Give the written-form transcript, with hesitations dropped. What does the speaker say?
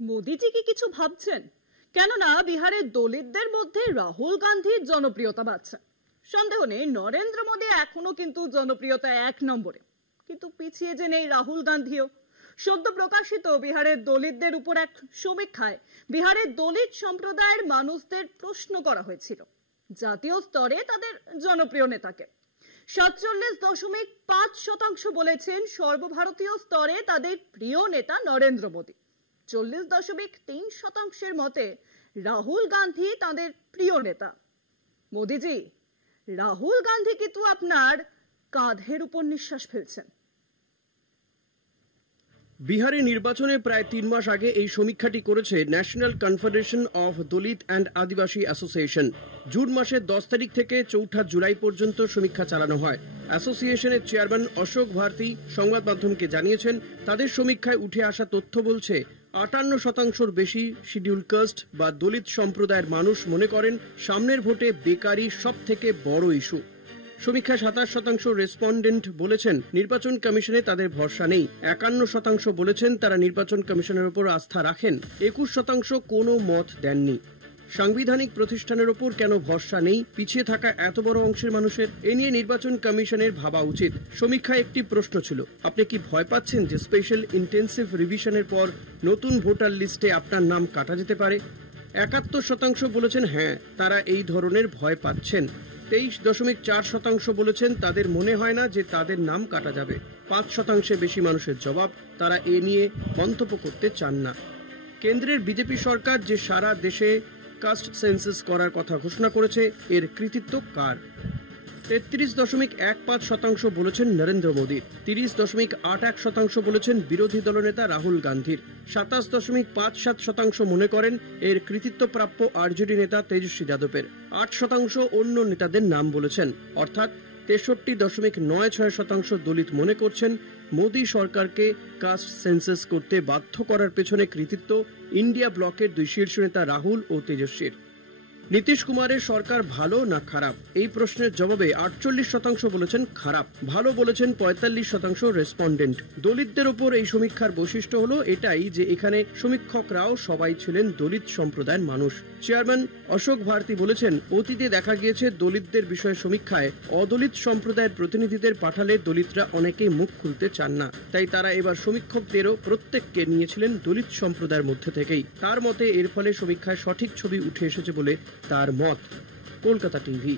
মোদিজি কি কিছু ভাবছেন? কেননা বিহারের দলিতদের মধ্যে রাহুল গান্ধীর জনপ্রিয়তা বাড়ছে। সন্দেহ নেই, নরেন্দ্র মোদী এখনো কিন্তু জনপ্রিয়তা 1 নম্বরে, কিন্তু পিছিয়ে যে নেই রাহুল গান্ধীও। সদ্য প্রকাশিত বিহারের দলিতদের উপর এক সমীক্ষায় বিহারের দলিত সম্প্রদায়ের মানুষদের প্রশ্ন করা হয়েছিল জাতীয় স্তরে তাদের জনপ্রিয় নেতাকে। 47.5% বলেছেন সর্বভারতীয় স্তরে তাদের প্রিয় নেতা নরেন্দ্র মোদী। 40.3% মতে রাহুল গান্ধী তাদের প্রিয় নেতা। মোদিজি, রাহুল গান্ধী কিন্তু আপনার কাঁধের উপর নিঃশ্বাস ফেলছেন। বিহারে নির্বাচনে প্রায় 3 মাস আগে এই সমীক্ষাটি করেছে national confederation of Dalit and Adivasi association. June মাসের 10 তারিখ থেকে 4 জুলাই পর্যন্ত সমীক্ষা চালানো হয়। অ্যাসোসিয়েশনের চেয়ারম্যান অশোক ভারতী সংবাদ মাধ্যমকে জানিয়েছেন, তাদের সমীক্ষায় উঠে আসা তথ্য বলছে 58%র বেশি শিডিউল কাস্ট বা দলিত সম্প্রদায়ের মানুষ মনে করেন সামনের ভোটে বেকারি সব থেকে বড় ইস্যু। সমীক্ষায় 27% রেসপন্ডেন্ট বলেছেন নির্বাচন কমিশনে তাদের ভরসা নেই। 51% বলেছেন তারা নির্বাচন কমিশনের উপর আস্থা রাখেন। 21% কোনো মত দেননি। সাংবিধানিক প্রতিষ্ঠানের ওপর কেন ভরসা নেই পিছিয়ে থাকা এত বড় অংশের মানুষের? এ নিয়ে নির্বাচন কমিশনের ভাবা উচিত। সমীক্ষায় একটি প্রশ্ন ছিল, আপনি কি ভয় পাচ্ছেন যে স্পেশাল ইন্টেন্সিভ রিভিশনের পর নতুন ভোটার লিস্টে আপনার নাম কাটা যেতে পারে? 71% বলেছেন হ্যাঁ, তারা এই ধরনের ভয় পাচ্ছেন। 23.4% বলেছেন তাদের মনে হয় না যে তাদের নাম কাটা যাবে। 5% বেশি মানুষের জবাব, তারা এ নিয়ে মন্তব্য করতে চান না। কেন্দ্রের বিজেপি সরকার যে সারা দেশে কাস্ট সেন্সাস করার কথা ঘোষণা করেছে, এর কৃতিত্ব কার? 33.15% বলেছেন নরেন্দ্র মোদীর। 30.81% বলেছেন বিরোধী দলনেতা রাহুল গান্ধীর। 27.57% মনে করেন এর কৃতিত্ব প্রাপ্য আরজেডি নেতা তেজস্বী যাদবের। 8% অন্য নেতাদের নাম বলেছেন। অর্থাৎ 63.96% দলিত মনে করছেন মোদী সরকারকে কাস্ট সেন্সাস করতে বাধ্য করার পেছনে কৃতিত্ব ইন্ডিয়া ব্লকের 2 শীর্ষ নেতা রাহুল ও তেজস্বীর। নীতিশ কুমারের সরকার ভালো না খারাপ, এই প্রশ্নের জবাবে 48% বলেছেন খারাপ, ভালো বলেছেন 45% রেসপন্ডেন্ট। দলিতদের ওপর এই সমীক্ষার বৈশিষ্ট্য হলো এটাই যে এখানে সমীক্ষকরাও সবাই ছিলেন দলিত সম্প্রদায়ের মানুষ। চেয়ারম্যান অশোক ভারতী বলেছেন, অতীতে দেখা গিয়েছে দলিতদের বিষয়ে সমীক্ষায় অদলিত সম্প্রদায়ের প্রতিনিধিদের পাঠালে দলিতরা অনেকেই মুখ খুলতে চান না, তাই তারা এবার সমীক্ষকদেরও প্রত্যেককে নিয়েছিলেন দলিত সম্প্রদায়ের মধ্যে থেকেই। তার মতে এর ফলে সমীক্ষায় সঠিক ছবি উঠে এসেছে বলে তার মত। কলকাতা টিভি।